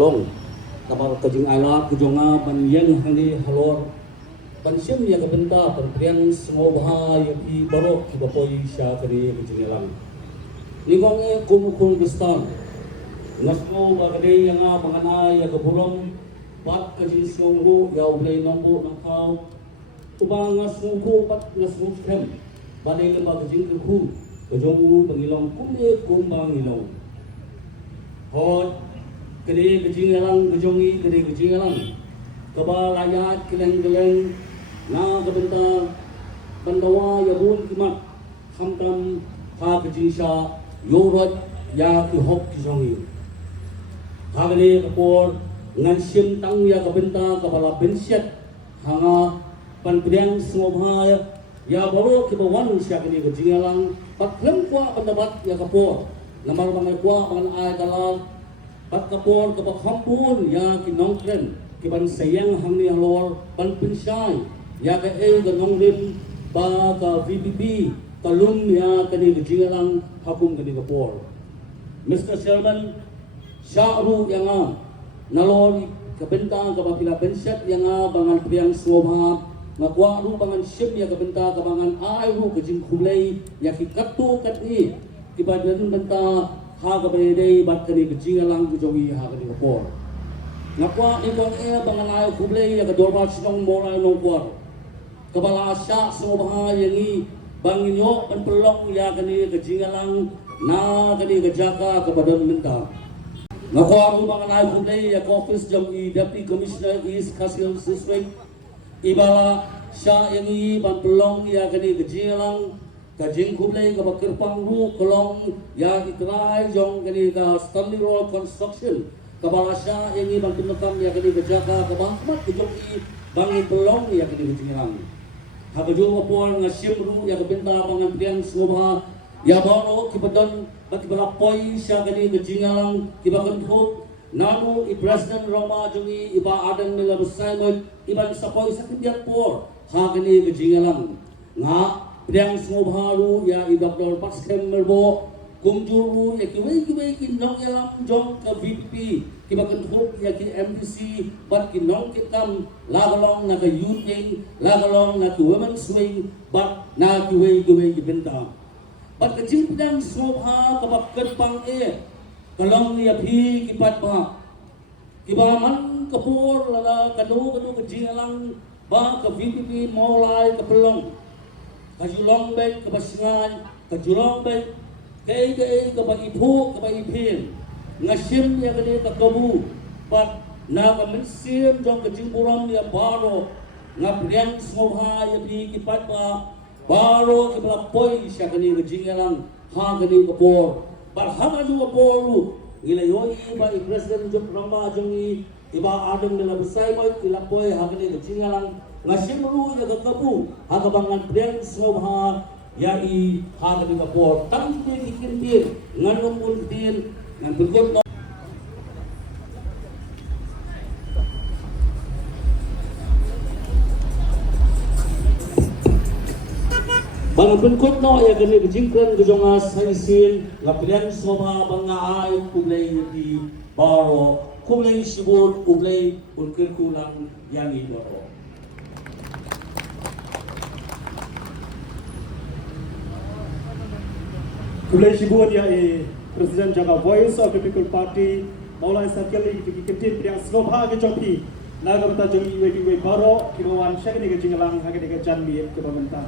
long kapal kajing alat kujonga ban yang hani halor ban sim ya kabenta ban priang sengobha ya pi barok ki bapoi sya kari kajingelang ningong kumukul gestan nasmo bagade yang mangana ya kabulong pat kajing sengru ya ulai nombo nangkau ubang ngasungku pat ngasungkem badai lemba kajing ku kajong pangilong kumye kumbang ilong hot kede kejingalang kejongi kede kejingalang kaba layat keleng-keleng na kabenta pandawa yabun kimat hamtam ha kejingsha yorot ya ki hok kijongi hagale kapor ngan sim tang ya kabenta kabala bensyat hanga panpriang sumobha ya baro kibawan sya kede kejingalang patlem kwa pandabat ya kapor namar mangai kwa mangan ay dalal pat kapor kapak hampun ya kinongkren kiban sayang hamni halor pan pinsay ya ka ganongrim ba ka VPP talum ya kani gejingalang hakum kani kapor Mr. Chairman Syahru yang nalor kabenta kapapila pensyat yang bangan priang swabha ngakwa ru bangan sim ya kabenta kabangan ay ru kejing kulay ya kikatu katni kibadan benta ha kabede bat kani kejingalang kujogi ha kani kapor ngakwa ikon bangan ay kublay ya kadorba sinong moral nongkwar kabala asya sumobha yangi banginyo penpelong ya kani kejingalang na kani kejaka kabadan benta ngakwa ru bangan ay kublay ya office jami deputy commissioner is Kasil District ibala sya yangi penpelong ya kani kejingalang kajing kublay ka bakirpang ru kolong ya itray jong kani ka Stanley Road Construction kabalasya yang ibang tunukam ya kani kajaka kabangmat kajong i bangi pelong ya kani kajingirang hakajo apol nga simru ya kabenta pangan priang sumobha ya baro kipadon at balapoy siya kani kajingalang kibakan hot nanu i President Roma jong i iba adang nila rusaymod ibang sapoy sa kibyat por ha kani kajingalang nga priang sumobharu ya i Dr. Paskem Merbo kumjuru ya kiway kinong yalang jong ka VPP kibakan hok ya ki MDC bat kinong kitam lagalong na ka youth wing lagalong na ki women's wing bat na kiway kibenta bat kajing priang sumobha kabakkan pang kalong ya pi kipat ba kibaman kapur lala kanu kajing yalang ba ka VPP maulay kapelong kajulong bet kabasingan kajulong bet kay kabay ipo kabay ipin ngasim ya kani kakabu pat na kaminsim jong kajimpuram ya baro nga priang sumobha ya pi kipat pa baro kibalapoy siya kani kajingalang ha kani kapor barhanga jong kapor gilayoy ba i President jong Rama jong iba adong nila besay mo kilapoy ha kani kajingalang ngasim ru ya kakabu ha kabangan priang sumobha ya i ha kani kapor tang kikintir nganong ultin ngan berikut bang berikut no ya kani kejingkran kejonga saisin ngapilan soma banga ay kublay di baro kublay sibur kublay ulkirkulang yang idoro kublay sibur ya Presiden jaga Voice of the People Party Maulai Sakali kikitin priang snobha ke chopi naga bata jong iwe baro kibawan syakini ke jinglang hake ke janbi ke pementa